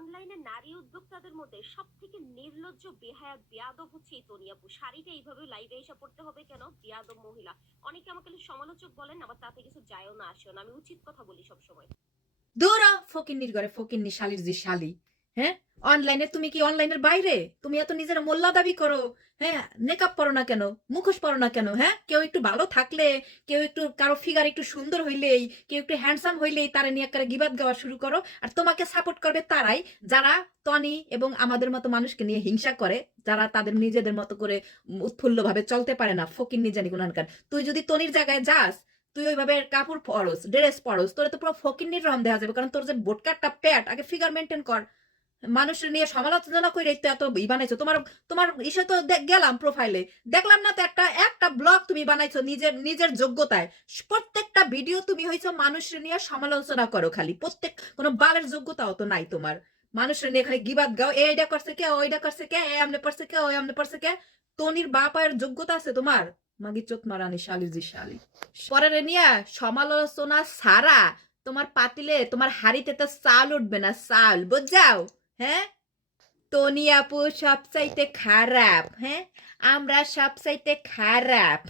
অনলাইনে নারী উদ্যোক্তাদের মধ্যে সব থেকে নির্লজ্জ বেহায়া বেয়াদব হচ্ছে এই তনি আপু। শাড়িটা এইভাবে লাইভে এসে পড়তে হবে কেন? বেয়াদব মহিলা। অনেকে আমাকে সমালোচক বলেন, আবার তাতে কিছু যায়ও না আসেও না, আমি উচিত কথা বলি সবসময়। দৌড়া ফকিন্নির ঘরে ফকিন্নি শালির যে শালি। হ্যাঁ, অনলাইনে তুমি কি অনলাইনের বাইরে? তুমি এত নিজের মোল্লা দাবি করো। হ্যাঁ, মেকআপ পরো না কেন? মুখোশ পরো না কেন? হ্যাঁ, কেউ একটু ভালো থাকলে, কেউ একটু কারো ফিগার একটু সুন্দর হইলেই, কেউ একটু হ্যান্ডসাম হইলেই তারা নিয়ে একটা গিবাদ গাওয়া শুরু করো। আর তোমাকে সাপোর্ট করবে তারাই যারা তনি এবং আমাদের মতো মানুষকে নিয়ে হিংসা করে, যারা তাদের নিজেদের মতো করে উৎফুল্ল ভাবে চলতে পারে না। ফকিন্নি জানি গুনানকার। তুই যদি তনির জায়গায় যাস, তুই ওইভাবে কাপড় পরস, ড্রেস পরস, তোর তো পুরো ফকিন্নির রং দেখা যাবে। কারণ তোর যে বোটকাটটা প্যাট, আগে ফিগার মেনটেন কর। মানুষের নিয়ে সমালোচনা করে তো এত বানাইছো। তোমার তোমার ইসে তো গেলাম প্রোফাইলে, দেখলাম না তো একটা একটা ব্লগ তুমি বানাইছো নিজের নিজের যোগ্যতায়। প্রত্যেকটা ভিডিও তুমি হইছো মানুষের নিয়ে সমালোচনা করো খালি। প্রত্যেক কোনো বালের যোগ্যতাও তো নাই তোমার। মানুষের নিয়ে খালি গিবাদ গাও, এইটা করছে কে, ওইটা করছে কে, এ আমনে পড়ছে কে, ওই আমনে পড়ছে কে। তনির বাপায়ের যোগ্যতা আছে তোমার? মাগি চোত মারানি শালির জি শালি। পরের নিয়ে সমালোচনা সারা তোমার পাতিলে, তোমার হাড়িতে তো চাল উঠবে না, চাল বুঝাও। হ্যাঁ, টনি আপু সবচাইতে খারাপ। হ্যাঁ, আমরা সবচাইতে খারাপ।